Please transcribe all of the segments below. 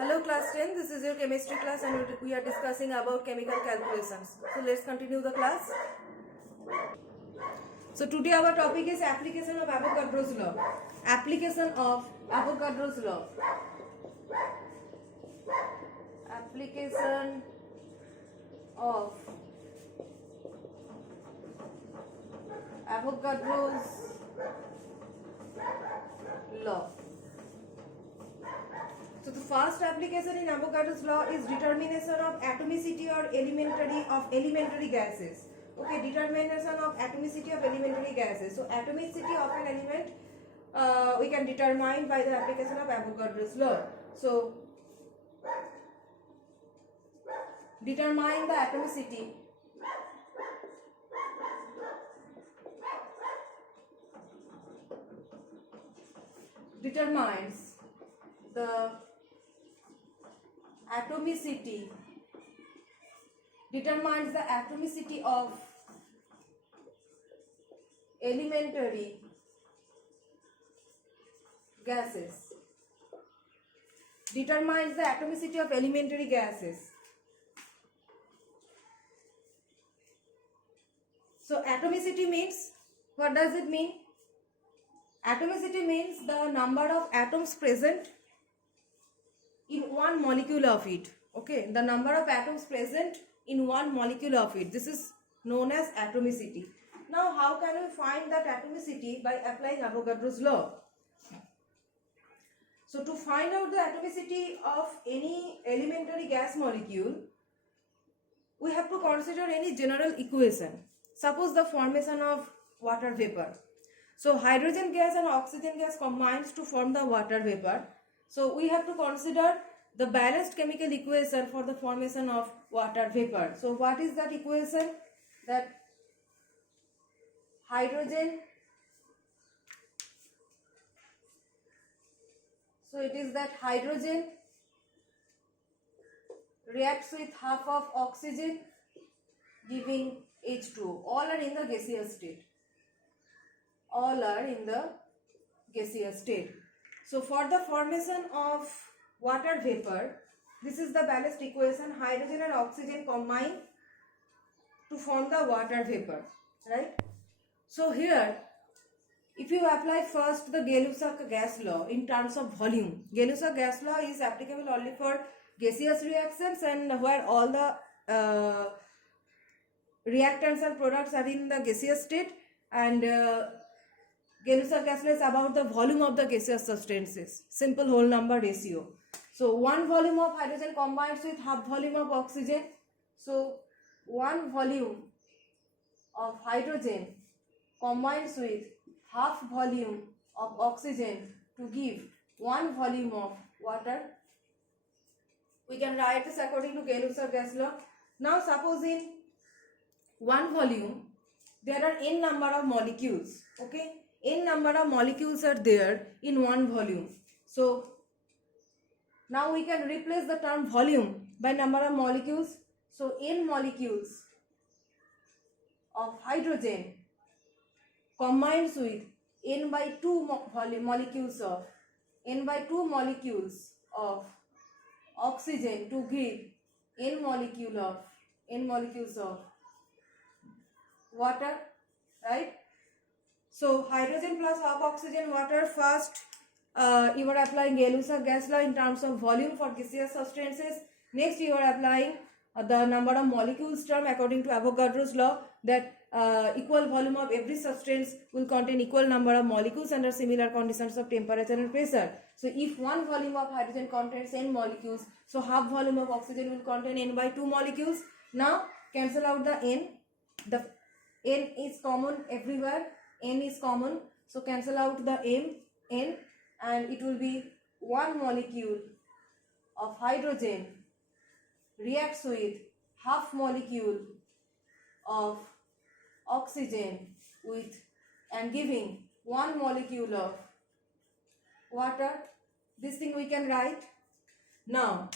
Hello class 10, this is your chemistry class and we are discussing about chemical calculations. So let's continue the class. So today our topic is application of Avogadro's law. Application of Avogadro's law. Application of Avogadro's law. So the first application in Avogadro's law is determination of atomicity or elementary gases. Okay, determination of atomicity of elementary gases. So atomicity of an element we can determine by the application of Avogadro's law. So determine the atomicity determines the atomicity of elementary gases. Determines the atomicity of elementary gases. So atomicity means, what does it mean? Atomicity means the number of atoms present in one molecule of it. Okay, the number of atoms present in one molecule of it. This is known as atomicity. Now, how can we find that atomicity? By applying Avogadro's law. So, to find out the atomicity of any elementary gas molecule, we have to consider any general equation. Suppose the formation of water vapor. So, hydrogen gas and oxygen gas combines to form the water vapor. So, we have to consider the balanced chemical equation for the formation of water vapor. So, what is that equation? That hydrogen, so it is that hydrogen reacts with half of oxygen giving H2O. All are in the gaseous state. All are in the gaseous state. So for the formation of water vapor, this is the balanced equation. Hydrogen and oxygen combine to form the water vapor, right? So here, if you apply first the Gay-Lussac gas law in terms of volume, Gay-Lussac gas law is applicable only for gaseous reactions and where all the reactants and products are in the gaseous state, and Gay-Lussac gas law is about the volume of the gaseous substances, simple whole number ratio. So one volume of hydrogen combines with half volume of oxygen. So one volume of hydrogen combines with half volume of oxygen to give one volume of water. We can write this according to Gay-Lussac gas law. Now suppose in one volume there are n number of molecules. Okay, n number of molecules are there in one volume. So now we can replace the term volume by number of molecules. So n molecules of hydrogen combines with n by 2 molecules of oxygen to give n molecules of water, right? So hydrogen plus half oxygen water. First you are applying Gay-Lussac gas law in terms of volume for gaseous substances. Next you are applying the number of molecules term according to Avogadro's law, that equal volume of every substance will contain equal number of molecules under similar conditions of temperature and pressure. So if one volume of hydrogen contains n molecules, so half volume of oxygen will contain n by 2 molecules. Now cancel out the n. The n is common everywhere. N is common. So cancel out the n, and it will be one molecule of hydrogen reacts with half molecule of oxygen and giving one molecule of water. This thing we can write. Now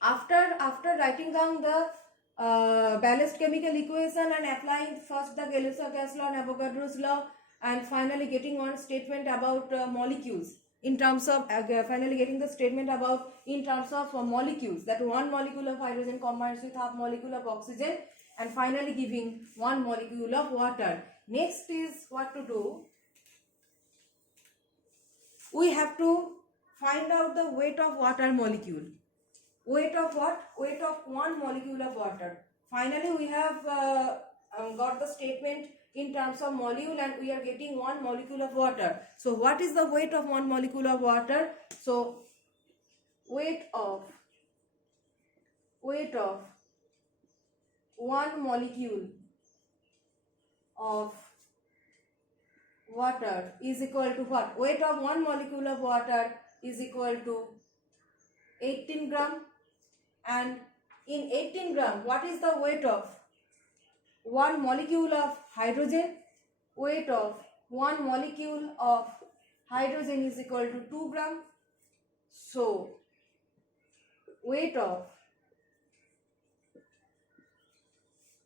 after writing down the balanced chemical equation and applying first the Gay-Lussac gas law and Avogadro's law, and finally getting one statement about molecules in terms of finally getting the statement about in terms of molecules, that one molecule of hydrogen combines with half molecule of oxygen and finally giving one molecule of water. Next is what to do. We have to find out the weight of water molecule. Weight of what? Weight of one molecule of water. Finally we have got the statement in terms of molecule and we are getting one molecule of water. So what is the weight of one molecule of water? So weight of one molecule of water is equal to what? Weight of one molecule of water is equal to 18 gram, and in 18 gram what is the weight of one molecule of hydrogen? Weight of one molecule of hydrogen is equal to 2 gram. So weight of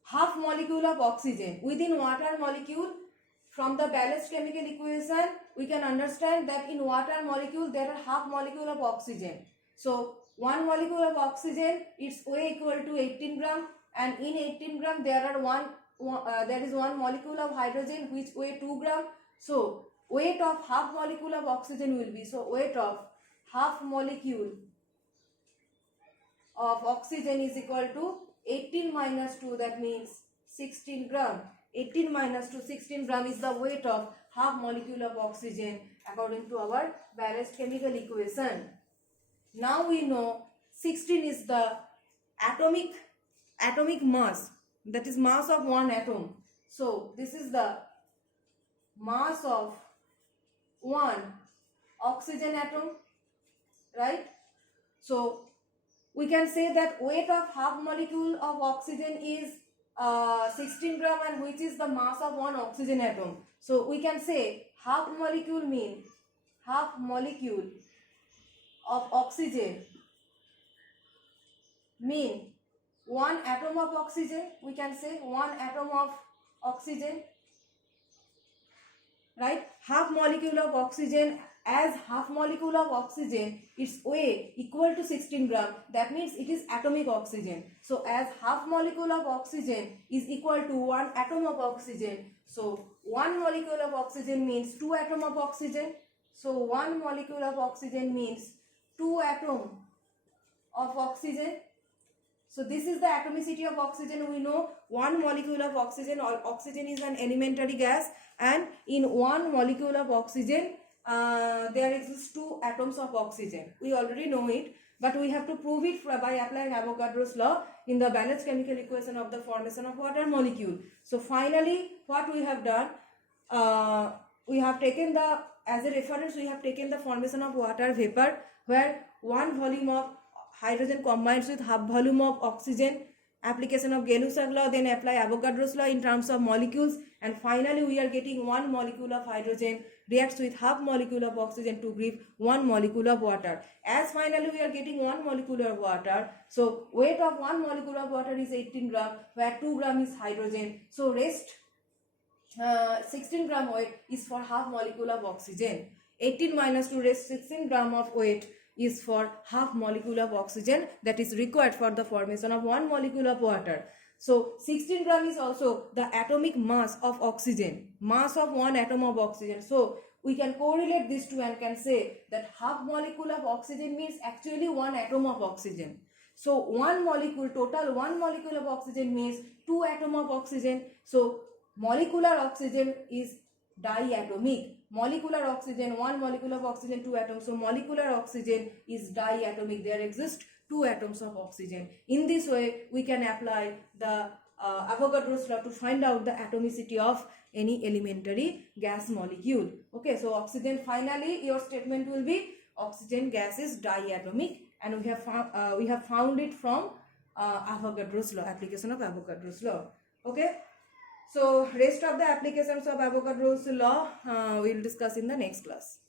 half molecule of oxygen within water molecule, from the balanced chemical equation we can understand that in water molecule there are half molecule of oxygen. So one molecule of oxygen, its weight equal to 18 gram, and in 18 gram there is one molecule of hydrogen which weigh 2 gram. So weight of half molecule of oxygen will be, so weight of half molecule of oxygen is equal to 18 minus 2, that means 16 gram. 18 minus 2, 16 gram is the weight of half molecule of oxygen according to our balanced chemical equation. Now we know 16 is the atomic mass, that is mass of one atom. So this is the mass of one oxygen atom, right? So we can say that weight of half molecule of oxygen is 16 gram, and which is the mass of one oxygen atom. So we can say half molecule mean half molecule of oxygen mean one atom of oxygen. We can say one atom of oxygen, right? Half molecule of oxygen, as half molecule of oxygen, its weight equal to 16 gram, that means it is atomic oxygen. So as half molecule of oxygen is equal to one atom of oxygen, so one molecule of oxygen means two atom of oxygen. So one molecule of oxygen means two atom of oxygen. So this is the atomicity of oxygen. We know one molecule of oxygen, or oxygen is an elementary gas, and in one molecule of oxygen there exists two atoms of oxygen. We already know it, but we have to prove it by applying Avogadro's law in the balanced chemical equation of the formation of water molecule. So finally what we have done, we have taken the, as a reference we have taken the formation of water vapor, where one volume of hydrogen combines with half volume of oxygen, application of Gay-Lussac's law, then apply Avogadro's law in terms of molecules, and finally we are getting one molecule of hydrogen reacts with half molecule of oxygen to give one molecule of water. As finally we are getting one molecule of water, so weight of one molecule of water is 18 gram, where 2 gram is hydrogen. So rest 16 gram weight is for half molecule of oxygen. 18 minus 2 rest 16 gram of weight is for half molecule of oxygen that is required for the formation of one molecule of water. So 16 gram is also the atomic mass of oxygen, mass of one atom of oxygen. So we can correlate these two and can say that half molecule of oxygen means actually one atom of oxygen. So one molecule, total one molecule of oxygen means two atom of oxygen. So molecular oxygen is diatomic. Molecular oxygen, one molecule of oxygen, two atoms. So molecular oxygen is diatomic. There exist two atoms of oxygen. In this way we can apply the Avogadro's law to find out the atomicity of any elementary gas molecule. Okay, so oxygen, finally your statement will be oxygen gas is diatomic, and we have found it from Avogadro's law, application of Avogadro's law. Okay, so rest of the applications of Avogadro's law we will discuss in the next class.